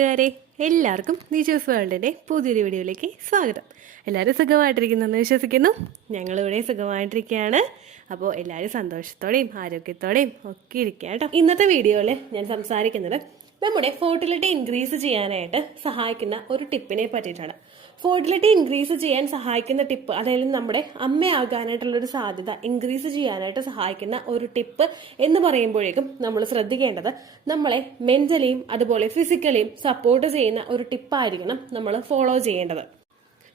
കൂട്ടുകാരെ, എല്ലാവർക്കും നീച്ചൂസ് വേൾഡിൻ്റെ പുതിയൊരു വീഡിയോയിലേക്ക് സ്വാഗതം. എല്ലാവരും സുഖമായിട്ടിരിക്കുന്നെന്ന് വിശ്വസിക്കുന്നു. ഞങ്ങളിവിടെ സുഖമായിട്ടിരിക്കുകയാണ്. അപ്പോൾ എല്ലാവരും സന്തോഷത്തോടെയും ആരോഗ്യത്തോടെയും ഒക്കെ ഇരിക്കുക കേട്ടോ. ഇന്നത്തെ വീഡിയോയിൽ ഞാൻ സംസാരിക്കുന്നത് നമ്മുടെ ഫെർട്ടിലിറ്റി ഇൻക്രീസ് ചെയ്യാനായിട്ട് സഹായിക്കുന്ന ഒരു ടിപ്പിനെ പറ്റിയിട്ടാണ്. ഫെർട്ടിലിറ്റി ഇൻക്രീസ് ചെയ്യാൻ സഹായിക്കുന്ന ടിപ്പ്, അതായത് നമ്മുടെ അമ്മയാകാനായിട്ടുള്ള ഒരു സാധ്യത ഇൻക്രീസ് ചെയ്യാനായിട്ട് സഹായിക്കുന്ന ഒരു ടിപ്പ് എന്ന് പറയുമ്പോഴേക്കും നമ്മൾ ശ്രദ്ധിക്കേണ്ടത് നമ്മളെ മെന്റലിയും അതുപോലെ ഫിസിക്കലിയും സപ്പോർട്ട് ചെയ്യുന്ന ഒരു ടിപ്പായിരിക്കണം നമ്മൾ ഫോളോ ചെയ്യേണ്ടത്.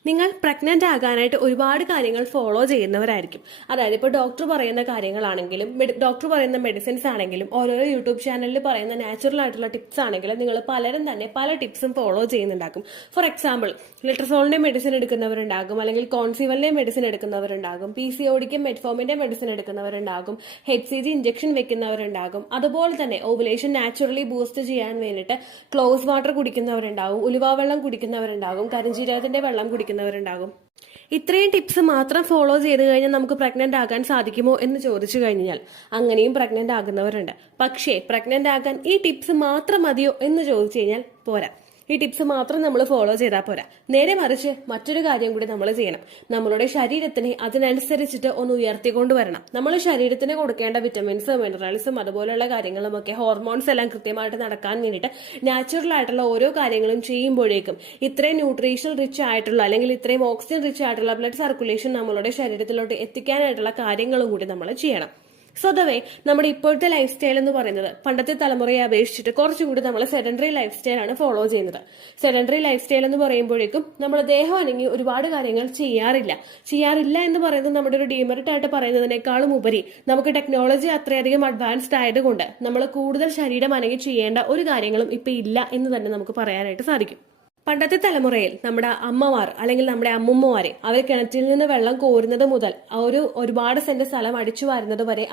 നിങ്ങൾ പ്രഗ്നന്റ് ആകാനായിട്ട് ഒരുപാട് കാര്യങ്ങൾ ഫോളോ ചെയ്യുന്നവരായിരിക്കും. അതായത് ഇപ്പോൾ ഡോക്ടർ പറയുന്ന കാര്യങ്ങളാണെങ്കിലും ഡോക്ടർ പറയുന്ന മെഡിസിൻസ് ആണെങ്കിലും ഓരോരോ യൂട്യൂബ് ചാനലിൽ പറയുന്ന നാച്ചുറൽ ആയിട്ടുള്ള ടിപ്സ് ആണെങ്കിലും നിങ്ങൾ പലരും തന്നെ പല ടിപ്സും ഫോളോ ചെയ്യുന്നുണ്ടാകും. ഫോർ എക്സാമ്പിൾ, ലിട്രസോളിന്റെ മെഡിസിൻ എടുക്കുന്നവരുണ്ടാകും, അല്ലെങ്കിൽ കോൺസിവലിന്റെ മെഡിസിൻ എടുക്കുന്നവരുണ്ടാകും, PCODക്കും മെറ്റ്ഫോമിന്റെ മെഡിസിൻ എടുക്കുന്നവരുണ്ടാകും, HCG ഇഞ്ചക്ഷൻ വെക്കുന്നവരുണ്ടാകും. അതുപോലെ തന്നെ ഓവുലേഷൻ നാച്ചുറലി ബൂസ്റ്റ് ചെയ്യാൻ വേണ്ടിയിട്ട് ക്ലോസ് വാട്ടർ കുടിക്കുന്നവരുണ്ടാകും, ഉലുവ വെള്ളം കുടിക്കുന്നവരുണ്ടാകും, കരിഞ്ജീരകത്തിന്റെ വെള്ളം കുടിക്കുന്നവരുണ്ടാകും. ഇത്രയും ടിപ്സ് മാത്രം ഫോളോ ചെയ്ത് കഴിഞ്ഞാൽ നമുക്ക് പ്രഗ്നന്റ് ആകാൻ സാധിക്കുമോ എന്ന് ചോദിച്ചു കഴിഞ്ഞാൽ അങ്ങനെയും പ്രഗ്നന്റ് ആകുന്നവരുണ്ട്. പക്ഷേ പ്രഗ്നന്റ് ആകാൻ ഈ ടിപ്സ് മാത്രം മതിയോ എന്ന് ചോദിച്ചു കഴിഞ്ഞാൽ പോരാ. ഈ ടിപ്സ് മാത്രം നമ്മൾ ഫോളോ ചെയ്താൽ പോരാ. നേരെ മറിച്ച് മറ്റൊരു കാര്യം കൂടി നമ്മൾ ചെയ്യണം. നമ്മളുടെ ശരീരത്തിനെ അതിനനുസരിച്ചിട്ട് ഒന്ന് ഉയർത്തിക്കൊണ്ടുവരണം. നമ്മൾ ശരീരത്തിന് കൊടുക്കേണ്ട വിറ്റമിൻസും മിനറൽസും അതുപോലെയുള്ള കാര്യങ്ങളും ഒക്കെ ഹോർമോൺസ് എല്ലാം കൃത്യമായിട്ട് നടക്കാൻ വേണ്ടിയിട്ട് നാച്ചുറൽ ആയിട്ടുള്ള ഓരോ കാര്യങ്ങളും ചെയ്യുമ്പോഴേക്കും ഇത്രയും ന്യൂട്രീഷൻ റിച്ച് ആയിട്ടുള്ള അല്ലെങ്കിൽ ഇത്രയും ഓക്സിജൻ റിച്ച് ആയിട്ടുള്ള ബ്ലഡ് സർക്കുലേഷൻ നമ്മളുടെ ശരീരത്തിലോട്ട് എത്തിക്കാനായിട്ടുള്ള കാര്യങ്ങളും കൂടി നമ്മൾ ചെയ്യണം. സ്വതവേ നമ്മുടെ ഇപ്പോഴത്തെ ലൈഫ് സ്റ്റൈൽ എന്ന് പറയുന്നത് പണ്ടത്തെ തലമുറയെ അപേക്ഷിച്ചിട്ട് കുറച്ചും കൂടി നമ്മൾ സെഡൻഡറി ലൈഫ് സ്റ്റൈലാണ് ഫോളോ ചെയ്യുന്നത്. സെഡൻഡറി ലൈഫ് സ്റ്റൈൽ എന്ന് പറയുമ്പോഴേക്കും നമ്മുടെ ദേഹം അനങ്ങി ഒരുപാട് കാര്യങ്ങൾ ചെയ്യാറില്ല എന്ന് പറയുന്നത് നമ്മുടെ ഒരു ഡീമെറിറ്റ് ആയിട്ട് പറയുന്നതിനേക്കാളും ഉപരി നമുക്ക് ടെക്നോളജി അത്രയധികം അഡ്വാൻസ്ഡ് ആയതുകൊണ്ട് നമ്മൾ കൂടുതൽ ശരീരം അനങ്ങി ചെയ്യേണ്ട ഒരു കാര്യങ്ങളും ഇപ്പൊ ഇല്ല എന്ന് തന്നെ നമുക്ക് പറയാനായിട്ട് സാധിക്കും. പണ്ടത്തെ തലമുറയിൽ നമ്മുടെ അമ്മമാർ അല്ലെങ്കിൽ നമ്മുടെ അമ്മുമ്മമാരെ അവർ കിണറ്റിൽ നിന്ന് വെള്ളം കോരുന്നത് മുതൽ ഒരുപാട് സെന്റ് സ്ഥലം അടിച്ചു വരുന്നത് വരെ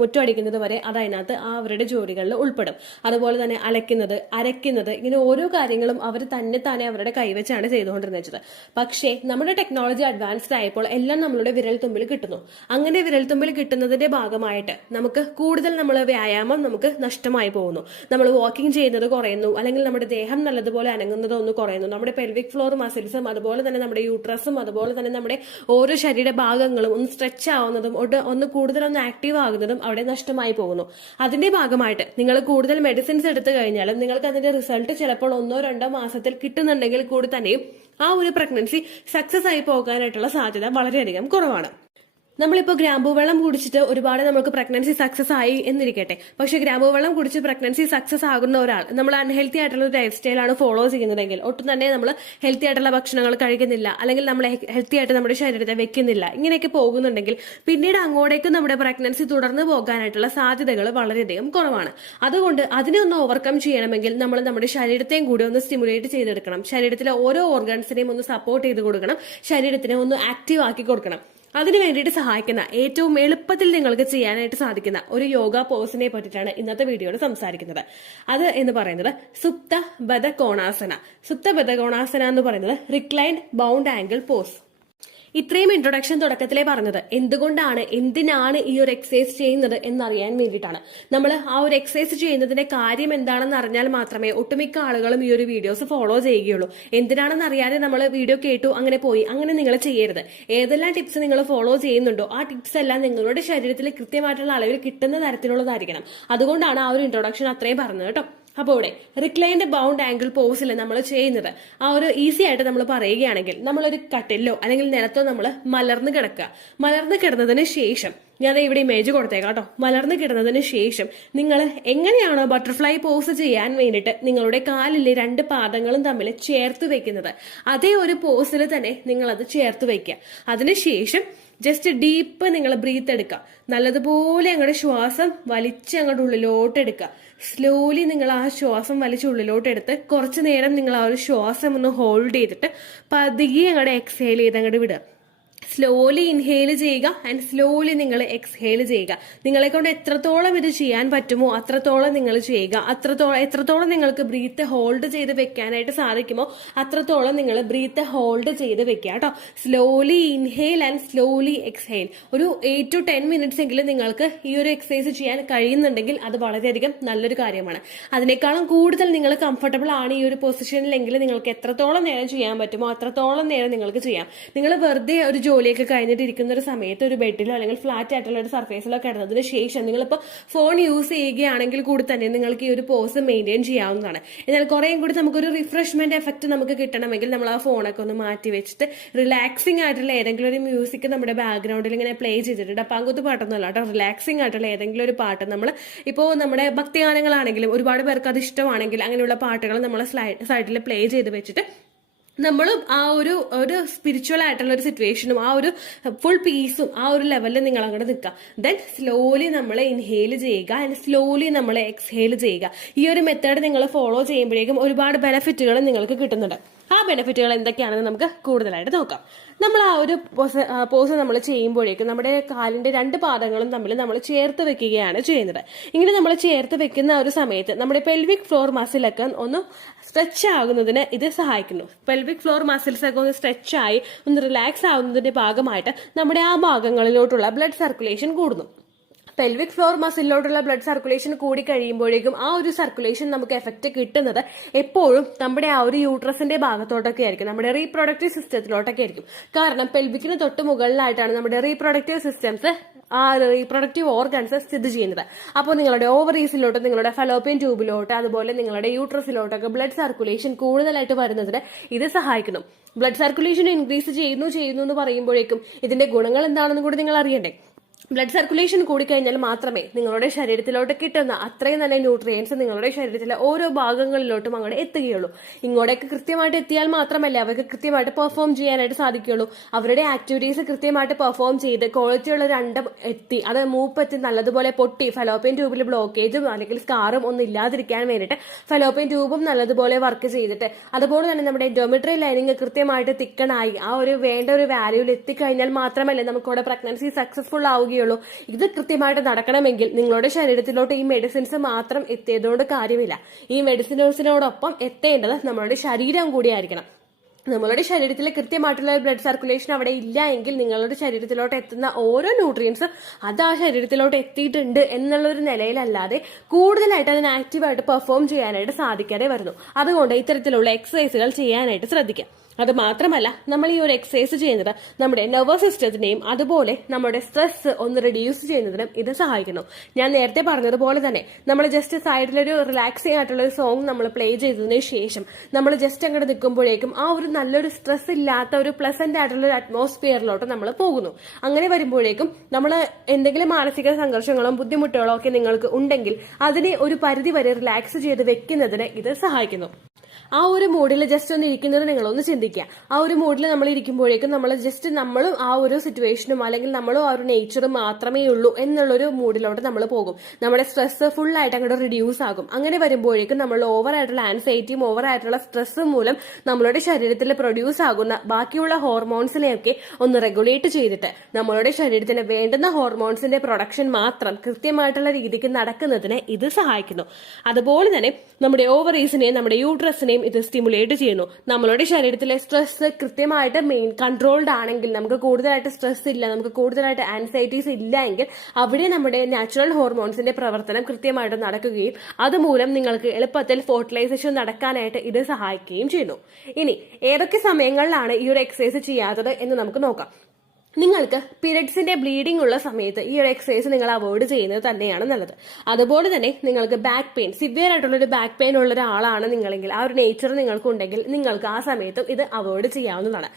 മുറ്റടിക്കുന്നത് വരെ അതിനകത്ത് അവരുടെ ജോലികളിൽ ഉൾപ്പെടും. അതുപോലെ തന്നെ അലക്കുന്നത്, അരയ്ക്കുന്നത്, ഇങ്ങനെ ഓരോ കാര്യങ്ങളും അവർ തന്നെ അവരുടെ കൈവച്ചാണ് ചെയ്തുകൊണ്ടിരുന്നത്. പക്ഷേ നമ്മുടെ ടെക്നോളജി അഡ്വാൻസ്ഡ് ആയപ്പോൾ എല്ലാം നമ്മളുടെ വിരൽ തുമ്പിൽ കിട്ടുന്നു. അങ്ങനെ വിരൽ തുമ്പിൽ കിട്ടുന്നതിന്റെ ഭാഗമായിട്ട് നമുക്ക് കൂടുതൽ വ്യായാമം നമുക്ക് നഷ്ടമായി പോകുന്നു. നമ്മൾ വാക്കിംഗ് ചെയ്യുന്നത് കുറയുന്നു, അല്ലെങ്കിൽ നമ്മുടെ ദേഹം നല്ലതുപോലെ അനങ്ങുന്നത് ഒന്ന് കുറയുന്നു. നമ്മുടെ പെൽവിക് ഫ്ലോർ മസിൽസും അതുപോലെ തന്നെ നമ്മുടെ യൂട്രസും അതുപോലെ തന്നെ നമ്മുടെ ഓരോ ശരീര ഭാഗങ്ങളും ഒന്ന് സ്ട്രെച്ച് ആവുന്നതും ഒന്ന് കൂടുതലൊന്ന് ആക്റ്റീവ് ആകുന്നതും അവിടെ നഷ്ടമായി പോകുന്നു. അതിന്റെ ഭാഗമായിട്ട് നിങ്ങൾ കൂടുതൽ മെഡിസിൻസ് എടുത്തു കഴിഞ്ഞാലും നിങ്ങൾക്ക് അതിന്റെ റിസൾട്ട് ചിലപ്പോൾ 1-2 മാസത്തിൽ കിട്ടുന്നുണ്ടെങ്കിൽ കൂടി തന്നെയും ആ ഒരു പ്രഗ്നൻസി സക്സസ് ആയി പോകാനായിട്ടുള്ള സാധ്യത വളരെയധികം കുറവാണ്. നമ്മളിപ്പോൾ ഗ്രാമ്പൂ വെള്ളം കുടിച്ചിട്ട് ഒരുപാട് നമുക്ക് പ്രഗ്നൻസി സക്സസ് ആയി എന്നിരിക്കട്ടെ, പക്ഷെ ഗ്രാമ്പൂ വെള്ളം കുടിച്ച് പ്രഗ്നൻസി സക്സസ് ആകുന്ന ഒരാൾ നമ്മൾ അൺഹെൽത്തി ആയിട്ടുള്ള ഒരു ലൈഫ് സ്റ്റൈലാണ് ഫോളോ ചെയ്യുന്നതെങ്കിൽ ഒട്ടും തന്നെ നമ്മൾ ഹെൽത്തി ആയിട്ടുള്ള ഭക്ഷണങ്ങൾ കഴിക്കുന്നില്ല, അല്ലെങ്കിൽ നമ്മൾ ഹെൽത്തി ആയിട്ട് നമ്മുടെ ശരീരത്തെ വെക്കുന്നില്ല, ഇങ്ങനെയൊക്കെ പോകുന്നുണ്ടെങ്കിൽ പിന്നീട് അങ്ങോട്ടേക്ക് നമ്മുടെ പ്രഗ്നൻസി തുടർന്ന് പോകാനായിട്ടുള്ള സാധ്യതകൾ വളരെയധികം കുറവാണ്. അതുകൊണ്ട് അതിനെ ഒന്ന് ഓവർകം ചെയ്യണമെങ്കിൽ നമ്മൾ നമ്മുടെ ശരീരത്തെയും കൂടി ഒന്ന് സ്റ്റിമുലേറ്റ് ചെയ്തെടുക്കണം. ശരീരത്തിലെ ഓരോ ഓർഗൻസിനെയും ഒന്ന് സപ്പോർട്ട് ചെയ്ത് കൊടുക്കണം. ശരീരത്തിനെ ഒന്ന് ആക്റ്റീവ് ആക്കി കൊടുക്കണം. അതിനു വേണ്ടിയിട്ട് സഹായിക്കുന്ന ഏറ്റവും എളുപ്പത്തിൽ നിങ്ങൾക്ക് ചെയ്യാനായിട്ട് സാധിക്കുന്ന ഒരു യോഗ പോസിനെ പറ്റിയിട്ടാണ് ഇന്നത്തെ വീഡിയോയിൽ സംസാരിക്കുന്നത്. അത് എന്ന് പറയുന്നത് സുപ്ത ബദ കോണാസന. സുപ്ത ബദ കോണാസന എന്ന് പറയുന്നത് റിക്ലൈൻഡ് ബൗണ്ട് ആംഗിൾ പോസ്. ഇത്രയും ഇൻട്രൊഡക്ഷൻ തുടക്കത്തിലേ പറഞ്ഞത് എന്തിനാണ് ഈ ഒരു എക്സസൈസ് ചെയ്യുന്നത് എന്നറിയാൻ വേണ്ടിയിട്ടാണ്. നമ്മൾ ആ ഒരു എക്സസൈസ് ചെയ്യുന്നതിന്റെ കാര്യം എന്താണെന്ന് അറിഞ്ഞാൽ മാത്രമേ ഒട്ടുമിക്ക ആളുകളും ഈ ഒരു വീഡിയോസ് ഫോളോ ചെയ്യുകയുള്ളൂ. എന്തിനാണെന്ന് അറിയാതെ നമ്മൾ വീഡിയോ കേട്ടു അങ്ങനെ പോയി, അങ്ങനെ നിങ്ങൾ ചെയ്യരുത്. ഏതെല്ലാം ടിപ്സ് നിങ്ങൾ ഫോളോ ചെയ്യുന്നുണ്ടോ ആ ടിപ്സ് എല്ലാം നിങ്ങളുടെ ശരീരത്തിൽ കൃത്യമായിട്ടുള്ള അളവിൽ കിട്ടുന്ന തരത്തിലുള്ളതായിരിക്കണം. അതുകൊണ്ടാണ് ആ ഒരു ഇൻട്രൊഡക്ഷൻ അത്രയും പറഞ്ഞത് കേട്ടോ. അപ്പോൾ ഇവിടെ റിക്ലൈൻഡ് ബൗണ്ട് ആംഗിൾ പോസിൽ നമ്മൾ ചെയ്യുന്നത് ആ ഒരു ഈസി ആയിട്ട് നമ്മൾ പറയുകയാണെങ്കിൽ നമ്മളൊരു കട്ടിലോ അല്ലെങ്കിൽ നിലത്തോ നമ്മൾ മലർന്ന് കിടക്കുക. മലർന്ന് കിടന്നതിന് ശേഷം ഞാൻ ഇവിടെ ഇമേജ് കൊടുത്തേക്കാം കേട്ടോ. മലർന്ന് കിടന്നതിന് ശേഷം നിങ്ങൾ എങ്ങനെയാണോ ബട്ടർഫ്ലൈ പോസ് ചെയ്യാൻ വേണ്ടിയിട്ട് നിങ്ങളുടെ കാലിലെ 2 പാദങ്ങളും തമ്മിൽ ചേർത്ത് വെക്കുന്നത്, അതേ ഒരു പോസിൽ തന്നെ നിങ്ങൾ അത് ചേർത്ത് വെക്കുക. അതിനുശേഷം ജസ്റ്റ് ഡീപ്പ് നിങ്ങൾ ബ്രീത്ത് എടുക്കുക. നല്ലതുപോലെ അങ്ങോട്ട് ശ്വാസം വലിച്ച് അങ്ങോട്ട് ഉള്ളിലോട്ട് എടുക്കുക. സ്ലോലി നിങ്ങൾ ആ ശ്വാസം വലിച്ച് ഉള്ളിലോട്ട് എടുത്ത് കുറച്ചു നേരം നിങ്ങൾ ആ ഒരു ശ്വാസം ഒന്ന് ഹോൾഡ് ചെയ്തിട്ട് പതുക്കെ അങ്ങോട്ട് എക്സേൽ ചെയ്ത് അങ്ങോട്ട് വിടുക. സ്ലോലി ഇൻഹെയിൽ ചെയ്യുക ആൻഡ് സ്ലോലി നിങ്ങൾ എക്സ്ഹെയിൽ ചെയ്യുക. നിങ്ങളെ കൊണ്ട് എത്രത്തോളം ഇത് ചെയ്യാൻ പറ്റുമോ അത്രത്തോളം നിങ്ങൾ ചെയ്യുക. എത്രത്തോളം നിങ്ങൾക്ക് ബ്രീത്ത് ഹോൾഡ് ചെയ്ത് വെക്കാനായിട്ട് സാധിക്കുമോ അത്രത്തോളം നിങ്ങൾ ബ്രീത്ത് ഹോൾഡ് ചെയ്ത് വെക്കുക കേട്ടോ. Slowly inhale and slowly exhale. ഒരു 8 to 10 മിനിറ്റ്സ് എങ്കിലും നിങ്ങൾക്ക് ഈ ഒരു എക്സസൈസ് ചെയ്യാൻ കഴിയുന്നുണ്ടെങ്കിൽ അത് വളരെയധികം നല്ലൊരു കാര്യമാണ്. അതിനേക്കാളും കൂടുതൽ നിങ്ങൾ കംഫർട്ടബിൾ ആണ് ഈ ഒരു പൊസിഷനിലെങ്കിൽ നിങ്ങൾക്ക് എത്രത്തോളം നേരം ചെയ്യാൻ പറ്റുമോ അത്രത്തോളം നേരം നിങ്ങൾക്ക് ചെയ്യാം. നിങ്ങൾ വെറുതെ ഒരു ജോലിയൊക്കെ കഴിഞ്ഞിട്ട് ഇരിക്കുന്ന ഒരു സമയത്ത് ഒരു ബെഡിലോ അല്ലെങ്കിൽ ഫ്ലാറ്റ് ആയിട്ടുള്ള ഒരു സർഫേസിലോ കിടന്നതിന് ശേഷം നിങ്ങളിപ്പോൾ ഫോൺ യൂസ് ചെയ്യുകയാണെങ്കിൽ കൂടി തന്നെ നിങ്ങൾക്ക് ഈ ഒരു പോസ് മെയിൻറ്റെയിൻ ചെയ്യാവുന്നതാണ്. എന്നാൽ കുറേയും കൂടി നമുക്കൊരു റിഫ്രഷ്മെന്റ് എഫക്ട് നമുക്ക് കിട്ടണമെങ്കിൽ നമ്മൾ ആ ഫോണൊക്കെ ഒന്ന് മാറ്റി വെച്ചിട്ട് റിലാക്സിംഗ് ആയിട്ടുള്ള ഏതെങ്കിലും ഒരു മ്യൂസിക് നമ്മുടെ ബാക്ക്ഗ്രൗണ്ടിൽ ഇങ്ങനെ പ്ലേ ചെയ്തിട്ടുണ്ട്. പാങ്കുത്ത് പാട്ടൊന്നുമല്ല കേട്ടോ, റിലാക്സിംഗ് ആയിട്ടുള്ള ഏതെങ്കിലും ഒരു പാട്ട് നമ്മൾ ഇപ്പോൾ നമ്മുടെ ഭക്തിഗാനങ്ങളാണെങ്കിലും ഒരുപാട് പേർക്ക് അത് ഇഷ്ടമാണെങ്കിൽ അങ്ങനെയുള്ള പാട്ടുകൾ നമ്മൾ സൈഡിൽ പ്ലേ ചെയ്ത് വെച്ചിട്ട് നമ്മളും ആ ഒരു സ്പിരിച്വൽ ആയിട്ടുള്ള ഒരു സിറ്റുവേഷനും ആ ഒരു ഫുൾ പീസും ആ ഒരു ലെവലിൽ നിങ്ങൾ അങ്ങോട്ട് നിൽക്കുക. ദെൻ സ്ലോലി നമ്മൾ ഇൻഹെയിൽ ചെയ്യുക ആൻഡ് സ്ലോലി നമ്മൾ എക്സ്ഹെയിൽ ചെയ്യുക. ഈ ഒരു മെത്തേഡ് നിങ്ങൾ ഫോളോ ചെയ്യുമ്പോഴേക്കും ഒരുപാട് ബെനിഫിറ്റുകൾ നിങ്ങൾക്ക് കിട്ടുന്നുണ്ട്. ആ ബെനിഫിറ്റുകൾ എന്തൊക്കെയാണെന്ന് നമുക്ക് കൂടുതലായിട്ട് നോക്കാം. നമ്മൾ ആ ഒരു പോസ് നമ്മൾ ചെയ്യുമ്പോഴേക്കും നമ്മുടെ കാലിന്റെ 2 പാദങ്ങളും തമ്മിൽ നമ്മൾ ചേർത്ത് വെക്കുകയാണ് ചെയ്യുന്നത്. ഇങ്ങനെ നമ്മൾ ചേർത്ത് വെക്കുന്ന ഒരു സമയത്ത് നമ്മുടെ പെൽവിക് ഫ്ലോർ മസിലൊക്കെ ഒന്ന് സ്ട്രെച്ച് ആകുന്നതിന് ഇത് സഹായിക്കുന്നു. പെൽവിക് ഫ്ലോർ മസിൽസ് ഒക്കെ ഒന്ന് സ്ട്രെച്ച് ആയി ഒന്ന് റിലാക്സ് ആകുന്നതിന്റെ ഭാഗമായിട്ട് നമ്മുടെ ആ ഭാഗങ്ങളിലോട്ടുള്ള ബ്ലഡ് സർക്കുലേഷൻ കൂടുന്നു. പെൽവിക് ഫ്ലോർ മസിലിലോട്ടുള്ള ബ്ലഡ് സർക്കുലേഷൻ കൂടി കഴിയുമ്പോഴേക്കും ആ ഒരു സർക്കുലേഷൻ നമുക്ക് എഫക്റ്റ് കിട്ടുന്നത് എപ്പോഴും നമ്മുടെ ആ ഒരു യൂട്രസിന്റെ ഭാഗത്തോട്ടൊക്കെ ആയിരിക്കും, നമ്മുടെ റീപ്രൊഡക്റ്റീവ് സിസ്റ്റത്തിലോട്ടൊക്കെ ആയിരിക്കും. കാരണം പെൽവിക്കിന് തൊട്ട് മുകളിലായിട്ടാണ് നമ്മുടെ റീപ്രൊഡക്റ്റീവ് സിസ്റ്റംസ് ആ റീപ്രൊഡക്റ്റീവ് ഓർഗൻസ് സ്ഥിതി ചെയ്യുന്നത്. അപ്പോൾ നിങ്ങളുടെ ഓവറീസിലോട്ട് നിങ്ങളുടെ ഫലോപ്പിയൻ ട്യൂബിലോട്ട് അതുപോലെ നിങ്ങളുടെ യൂട്രസിലോട്ടൊക്കെ ബ്ലഡ് സർക്കുലേഷൻ കൂടുതലായിട്ട് വരുന്നതിന് ഇത് സഹായിക്കുന്നു. ബ്ലഡ് സർക്കുലേഷൻ ഇൻക്രീസ് ചെയ്യുന്നു എന്ന് പറയുമ്പോഴേക്കും ഇതിന്റെ ഗുണങ്ങൾ എന്താണെന്ന് കൂടി നിങ്ങൾ അറിയണ്ടേ. ബ്ലഡ് സർക്കുലേഷൻ കൂടിക്കഴിഞ്ഞാൽ മാത്രമേ നിങ്ങളുടെ ശരീരത്തിലോട്ട് കിട്ടുന്ന അത്രയും നല്ല ന്യൂട്രിയൻസ് നിങ്ങളുടെ ശരീരത്തിലെ ഓരോ ഭാഗങ്ങളിലോട്ടും അങ്ങോട്ട് എത്തുകയുള്ളൂ. ഇങ്ങോട്ടേക്ക് കൃത്യമായിട്ട് എത്തിയാൽ മാത്രമല്ല അവർക്ക് കൃത്യമായിട്ട് പെർഫോം ചെയ്യാനായിട്ട് സാധിക്കുകയുള്ളൂ. അവരുടെ ആക്ടിവിറ്റീസ് കൃത്യമായിട്ട് പെർഫോം ചെയ്ത് ക്വാളിറ്റിയുള്ള ഒരു അണ്ടം എത്തി അത് മൂപ്പെത്തി നല്ലതുപോലെ പൊട്ടി ഫലോപ്പിയൻ ട്യൂബിൽ ബ്ലോക്കേജും അല്ലെങ്കിൽ സ്കാറും ഒന്നും ഇല്ലാതിരിക്കാൻ വേണ്ടിയിട്ട് ഫലോപ്പിയൻ ട്യൂബും നല്ലതുപോലെ വർക്ക് ചെയ്തിട്ട് അതുപോലെ തന്നെ നമ്മുടെ എൻഡോമെട്രിയൽ ലൈനിങ് കൃത്യമായിട്ട് തിക്കണായി ആ ഒരു വേണ്ട ഒരു വാല്യൂവിൽ എത്തിക്കഴിഞ്ഞാൽ മാത്രമല്ലേ നമുക്കിവിടെ പ്രഗ്നൻസി സക്സസ്ഫുൾ ആവുകയുള്ളൂ. ഇത് കൃത്യമായിട്ട് നടക്കണമെങ്കിൽ നിങ്ങളുടെ ശരീരത്തിലോട്ട് ഈ മെഡിസിൻസ് മാത്രം എത്തിയതുകൊണ്ട് കാര്യമില്ല. ഈ മെഡിസിൻസിനോടൊപ്പം എത്തേണ്ടത് നമ്മളുടെ ശരീരം കൂടിയായിരിക്കണം. നമ്മളുടെ ശരീരത്തിൽ കൃത്യമായിട്ടുള്ള ബ്ലഡ് സർക്കുലേഷൻ അവിടെ ഇല്ല എങ്കിൽ നിങ്ങളുടെ ശരീരത്തിലോട്ട് എത്തുന്ന ഓരോ ന്യൂട്രിയൻസ് അത് ആ ശരീരത്തിലോട്ട് എത്തിയിട്ടുണ്ട് എന്നുള്ളൊരു നിലയിലല്ലാതെ കൂടുതലായിട്ട് അതിന് ആക്റ്റീവായിട്ട് പെർഫോം ചെയ്യാനായിട്ട് സാധിക്കാതെ വരുന്നു. അതുകൊണ്ട് ഇത്തരത്തിലുള്ള എക്സസൈസുകൾ ചെയ്യാനായിട്ട് ശ്രദ്ധിക്കാം. അത് മാത്രമല്ല നമ്മൾ ഈ ഒരു എക്സസൈസ് ചെയ്യുന്നത് നമ്മുടെ നെർവസ് സിസ്റ്റത്തിനെയും അതുപോലെ നമ്മുടെ സ്ട്രെസ് ഒന്ന് റിഡ്യൂസ് ചെയ്യുന്നതിനും ഇത് സഹായിക്കുന്നു. ഞാൻ നേരത്തെ പറഞ്ഞതുപോലെ തന്നെ നമ്മൾ ജസ്റ്റ് സൈഡിലൊരു റിലാക്സിംഗ് ആയിട്ടുള്ള ഒരു സോങ് നമ്മൾ പ്ലേ ചെയ്തതിന് ശേഷം നമ്മൾ ജസ്റ്റ് അങ്ങോട്ട് നിൽക്കുമ്പോഴേക്കും ആ ഒരു നല്ലൊരു സ്ട്രെസ് ഇല്ലാത്ത ഒരു പ്ലസന്റ് ആയിട്ടുള്ള ഒരു അറ്റ്മോസ്ഫിയറിലോട്ട് നമ്മൾ പോകുന്നു. അങ്ങനെ വരുമ്പോഴേക്കും നമ്മൾ എന്തെങ്കിലും മാനസിക സംഘർഷങ്ങളോ ബുദ്ധിമുട്ടുകളോ ഒക്കെ നിങ്ങൾക്ക് ഉണ്ടെങ്കിൽ അതിനെ ഒരു പരിധി വരെ റിലാക്സ് ചെയ്ത് വെക്കുന്നതിന് ഇത് സഹായിക്കുന്നു. ആ ഒരു മൂഡിൽ ജസ്റ്റ് ഒന്ന് ഇരിക്കുന്നത് നിങ്ങളൊന്ന് ചിന്തിക്കുക. ആ ഒരു മൂഡിൽ നമ്മൾ ഇരിക്കുമ്പോഴേക്കും നമ്മളും ആ ഒരു സിറ്റുവേഷനും അല്ലെങ്കിൽ നമ്മളും ആ ഒരു നേച്ചറും മാത്രമേ ഉള്ളൂ എന്നുള്ളൊരു മൂഡിലോട്ട് നമ്മൾ പോകും. നമ്മുടെ സ്ട്രെസ് ഫുൾ ആയിട്ട് അങ്ങോട്ട് റിഡ്യൂസ് ആകും. അങ്ങനെ വരുമ്പോഴേക്കും നമ്മൾ ഓവർ ആയിട്ടുള്ള ആൻസൈറ്റിയും ഓവർ ആയിട്ടുള്ള സ്ട്രെസ്സും മൂലം നമ്മളുടെ ശരീരത്തിൽ പ്രൊഡ്യൂസ് ആകുന്ന ബാക്കിയുള്ള ഹോർമോൺസിനെയൊക്കെ ഒന്ന് റെഗുലേറ്റ് ചെയ്തിട്ട് നമ്മളുടെ ശരീരത്തിന് വേണ്ടുന്ന ഹോർമോൺസിന്റെ പ്രൊഡക്ഷൻ മാത്രം കൃത്യമായിട്ടുള്ള രീതിക്ക് നടക്കുന്നതിന് ഇത് സഹായിക്കുന്നു. അതുപോലെ തന്നെ നമ്മുടെ ഓവറീസിനെയും നമ്മുടെ യൂട്രസിനെയും ഇത് സ്റ്റിമുലേറ്റ് ചെയ്യുന്നു. നമ്മളുടെ ശരീരത്തിലെ സ്ട്രെസ് കൃത്യമായിട്ട് കൺട്രോൾഡ് ആണെങ്കിൽ നമുക്ക് കൂടുതലായിട്ട് സ്ട്രെസ് ഇല്ല, നമുക്ക് കൂടുതലായിട്ട് ആൻസൈറ്റീസ് ഇല്ല എങ്കിൽ അവിടെ നമ്മുടെ നാച്ചുറൽ ഹോർമോൺസിന്റെ പ്രവർത്തനം കൃത്യമായിട്ട് നടക്കുകയും അതുമൂലം നിങ്ങൾക്ക് എളുപ്പത്തിൽ ഫെർട്ടിലൈസേഷൻ നടക്കാനായിട്ട് ഇത് സഹായിക്കുകയും ചെയ്യുന്നു. ഇനി ഏതൊക്കെ സമയങ്ങളിലാണ് ഈ ഒരു എക്സസൈസ് ചെയ്യാത്തത് എന്ന് നമുക്ക് നോക്കാം. നിങ്ങൾക്ക് പീരിയഡ്സിന്റെ ബ്ലീഡിംഗ് ഉള്ള സമയത്ത് ഈ ഒരു എക്സസൈസ് നിങ്ങൾ അവോയ്ഡ് ചെയ്യുന്നത് തന്നെയാണ് നല്ലത്. അതുപോലെ തന്നെ നിങ്ങൾക്ക് ബാക്ക് പെയിൻ സിവിയർ ആയിട്ടുള്ള ഒരു ബാക്ക് പെയിൻ ഉള്ള ഒരാളാണ് നിങ്ങളെങ്കിൽ ആ ഒരു നേച്ചർ നിങ്ങൾക്കുണ്ടെങ്കിൽ നിങ്ങൾക്ക് ആ സമയത്തും ഇത് അവോയ്ഡ് ചെയ്യാവുന്നതാണ്.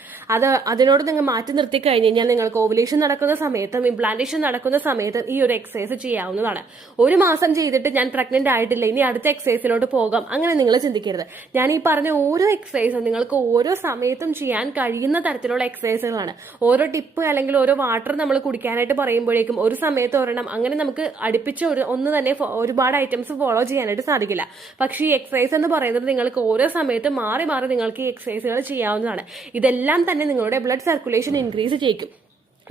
അതിനോട് നിങ്ങൾ മാറ്റി നിർത്തി കഴിഞ്ഞ് കഴിഞ്ഞാൽ നിങ്ങൾക്ക് ഓവുലേഷൻ നടക്കുന്ന സമയത്തും ഇംപ്ലാന്റേഷൻ നടക്കുന്ന സമയത്തും ഈ ഒരു എക്സസൈസ് ചെയ്യാവുന്നതാണ്. ഒരു മാസം ചെയ്തിട്ട് ഞാൻ പ്രഗ്നന്റ് ആയിട്ടില്ല ഇനി അടുത്ത എക്സസൈസിലോട്ട് പോകാം അങ്ങനെ നിങ്ങൾ ചിന്തിക്കരുത്. ഞാൻ ഈ പറഞ്ഞ ഓരോ എക്സസൈസും നിങ്ങൾക്ക് ഓരോ സമയത്തും ചെയ്യാൻ കഴിയുന്ന തരത്തിലുള്ള എക്സസൈസുകളാണ്. ഓരോ ടിപ്പ് അല്ലെങ്കിൽ ഓരോ വാട്ടർ നമ്മൾ കുടിക്കാനായിട്ട് പറയുമ്പോഴേക്കും ഒരു സമയത്ത് ഒരെണ്ണം അങ്ങനെ നമുക്ക് അടുപ്പിച്ച് ഒന്ന് തന്നെ ഒരുപാട് ഐറ്റംസ് ഫോളോ ചെയ്യാനായിട്ട് സാധിക്കില്ല. പക്ഷേ ഈ എക്സസൈസ് എന്ന് പറയുന്നത് നിങ്ങൾക്ക് ഓരോ സമയത്ത് മാറി മാറി നിങ്ങൾക്ക് ഈ എക്സസൈസുകൾ ചെയ്യാവുന്നതാണ്. ഇതെല്ലാം തന്നെ നിങ്ങളുടെ ബ്ലഡ് സർക്കുലേഷൻ ഇൻക്രീസ് ചെയ്യിക്കും. അതുപോലെ തന്നെ നമ്മുടെ ഓവറീസിനെയും അതുപോലെ നിങ്ങളുടെ യൂട്രസിനെയും സ്റ്റിമുലേറ്റ് ചെയ്യുന്നു. നമ്മളുടെ ശരീരത്തിലെ സ്ട്രെസ് ഫുൾ ആയിട്ട് അങ്ങോട്ട് റിഡ്യൂസ് ആകും. അങ്ങനെ വരുമ്പോഴേക്കും നമ്മളുടെ ശരീരത്തിൽ കൃത്യമായിട്ടുള്ള ബ്ലഡ് സർക്കുലേഷൻ ഉണ്ടാകുന്നതിന് ഇത് സഹായിക്കുന്നു.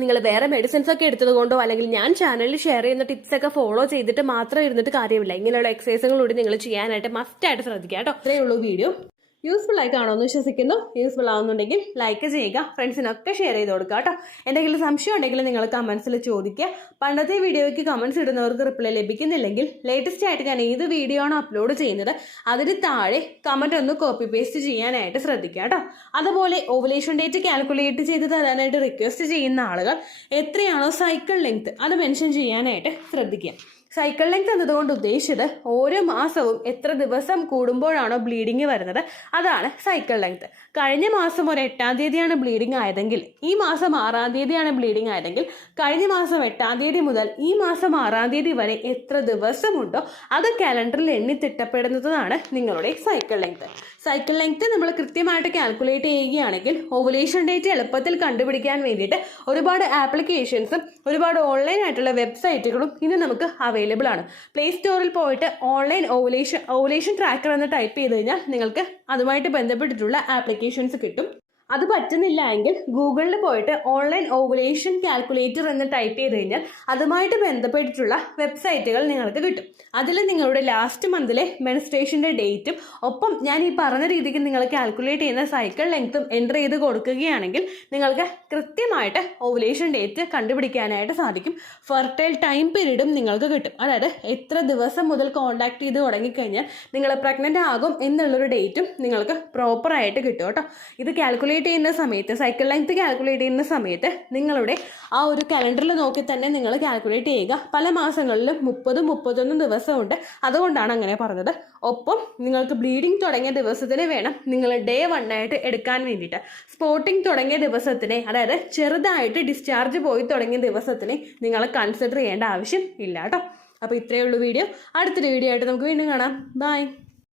നിങ്ങൾ വേറെ മെഡിസിൻസ് ഒക്കെ എടുത്തത് കൊണ്ടോ അല്ലെങ്കിൽ ഞാൻ ചാനലിൽ ഷെയർ ചെയ്യുന്ന ടിപ്സ് ഒക്കെ ഫോളോ ചെയ്തിട്ട് മാത്രം ഇരുന്നിട്ട് കാര്യമില്ല. ഇങ്ങനെയുള്ള എക്സസൈസുകളൂടി നിങ്ങൾ ചെയ്യാനായിട്ട് മസ്റ്റായിട്ട് ശ്രദ്ധിക്കുക കേട്ടോ. ഇത്രയേ ഉള്ളൂ വീഡിയോ. യൂസ്ഫുൾ ആയി കാണുമെന്ന് വിശ്വസിക്കുന്നു. യൂസ്ഫുൾ ആവുന്നുണ്ടെങ്കിൽ ലൈക്ക് ചെയ്യുക, ഫ്രണ്ട്സിനൊക്കെ ഷെയർ ചെയ്ത് കൊടുക്കുക കേട്ടോ. എന്തെങ്കിലും സംശയം ഉണ്ടെങ്കിൽ നിങ്ങൾ കമൻസിൽ ചോദിക്കുക. പണ്ടത്തെ വീഡിയോയ്ക്ക് കമൻസ് ഇടുന്നവർക്ക് റിപ്ലൈ ലഭിക്കുന്നില്ലെങ്കിൽ ലേറ്റസ്റ്റ് ആയിട്ട് ഞാൻ ഏത് വീഡിയോ ആണോ അപ്ലോഡ് ചെയ്യുന്നത് അതിന് താഴെ കമൻറ്റ് ഒന്ന് കോപ്പി പേസ്റ്റ് ചെയ്യാനായിട്ട് ശ്രദ്ധിക്കുക കേട്ടോ. അതുപോലെ ഓവുലേഷൻ ഡേറ്റ് കാൽക്കുലേറ്റ് ചെയ്ത് തരാനായിട്ട് റിക്വസ്റ്റ് ചെയ്യുന്ന ആളുകൾ എത്രയാണോ സൈക്കിൾ ലെങ്ത് അത് മെൻഷൻ ചെയ്യാനായിട്ട് ശ്രദ്ധിക്കുക. സൈക്കിൾ ലെങ്ത് എന്നതുകൊണ്ട് ഉദ്ദേശിച്ചത് ഓരോ മാസവും എത്ര ദിവസം കൂടുമ്പോഴാണോ ബ്ലീഡിങ് വരുന്നത് അതാണ് സൈക്കിൾ ലെങ്ത്. കഴിഞ്ഞ മാസം ഒരു 8-ാം തീയതിയാണ് ബ്ലീഡിങ് ആയതെങ്കിൽ ഈ മാസം 6-ാം തീയതിയാണ് ബ്ലീഡിങ് ആയതെങ്കിൽ കഴിഞ്ഞ മാസം 8-ാം തീയതി മുതൽ ഈ മാസം 6-ാം തീയതി വരെ എത്ര ദിവസമുണ്ടോ അത് കാലണ്ടറിൽ എണ്ണി തിട്ടപ്പെടുന്നതാണ് നിങ്ങളുടെ സൈക്കിൾ ലെങ്ത്. സൈക്കിൾ ലെങ്ത് നമ്മൾ കൃത്യമായിട്ട് കാൽക്കുലേറ്റ് ചെയ്യുകയാണെങ്കിൽ ഓവുലേഷൻ ഡേറ്റ് എളുപ്പത്തിൽ കണ്ടുപിടിക്കാൻ വേണ്ടിയിട്ട് ഒരുപാട് ആപ്ലിക്കേഷൻസും ഒരുപാട് ഓൺലൈൻ ആയിട്ടുള്ള വെബ്സൈറ്റുകളും ഇന്ന് നമുക്ക് അവൈലബിൾ ആണ്. പ്ലേ സ്റ്റോറിൽ പോയിട്ട് ഓൺലൈൻ ഓവുലേഷൻ ട്രാക്കർ എന്ന് ടൈപ്പ് ചെയ്ത് കഴിഞ്ഞാൽ നിങ്ങൾക്ക് അതുമായിട്ട് ബന്ധപ്പെട്ടിട്ടുള്ള ആപ്ലിക്കേഷൻസ് കിട്ടും. അത് പറ്റുന്നില്ല എങ്കിൽ ഗൂഗിളിൽ പോയിട്ട് ഓൺലൈൻ ഓവുലേഷൻ കാൽക്കുലേറ്റർ എന്ന് ടൈപ്പ് ചെയ്ത് കഴിഞ്ഞാൽ അതുമായിട്ട് ബന്ധപ്പെട്ടിട്ടുള്ള വെബ്സൈറ്റുകൾ നിങ്ങൾക്ക് കിട്ടും. അതിൽ നിങ്ങളുടെ ലാസ്റ്റ് മന്തിലെ മെൻസ്ട്രേഷൻ്റെ ഡേറ്റും ഒപ്പം ഞാൻ ഈ പറഞ്ഞ രീതിക്ക് നിങ്ങൾ കാൽക്കുലേറ്റ് ചെയ്യുന്ന സൈക്കിൾ ലെങ്ത്തും എൻ്റർ ചെയ്ത് കൊടുക്കുകയാണെങ്കിൽ നിങ്ങൾക്ക് കൃത്യമായിട്ട് ഓവുലേഷൻ ഡേറ്റ് കണ്ടുപിടിക്കാനായിട്ട് സാധിക്കും. ഫെർട്ടൈൽ ടൈം പീരീഡും നിങ്ങൾക്ക് കിട്ടും. അതായത് എത്ര ദിവസം മുതൽ കോൺടാക്ട് ചെയ്ത് തുടങ്ങിക്കഴിഞ്ഞാൽ നിങ്ങൾ പ്രഗ്നൻ്റ് ആകും എന്നുള്ളൊരു ഡേറ്റും നിങ്ങൾക്ക് പ്രോപ്പറായിട്ട് കിട്ടും കേട്ടോ. ഇത് കാൽക്കുലേറ്റ് ചെയ്യുന്ന സമയത്ത് സൈക്കിൾ ലെങ്ത് കാൽക്കുലേറ്റ് ചെയ്യുന്ന സമയത്ത് നിങ്ങളുടെ ആ ഒരു കലണ്ടറിൽ നോക്കി തന്നെ നിങ്ങൾ കാൽക്കുലേറ്റ് ചെയ്യുക. പല മാസങ്ങളിലും 30-31 ദിവസമുണ്ട്, അതുകൊണ്ടാണ് അങ്ങനെ പറഞ്ഞത്. ഒപ്പം നിങ്ങൾക്ക് ബ്ലീഡിങ് തുടങ്ങിയ ദിവസത്തിന് വേണം നിങ്ങൾ ഡേ 1 ആയിട്ട് എടുക്കാൻ വേണ്ടിയിട്ട്. സ്പോട്ടിങ് തുടങ്ങിയ ദിവസത്തിനെ, അതായത് ചെറുതായിട്ട് ഡിസ്ചാർജ് പോയി തുടങ്ങിയ ദിവസത്തിനെ നിങ്ങൾ കൺസിഡർ ചെയ്യേണ്ട ആവശ്യം ഇല്ല കേട്ടോ. അപ്പോൾ ഇത്രയേ ഉള്ളൂ വീഡിയോ. അടുത്തൊരു വീഡിയോ ആയിട്ട് നമുക്ക് വീണ്ടും കാണാം. ബൈ.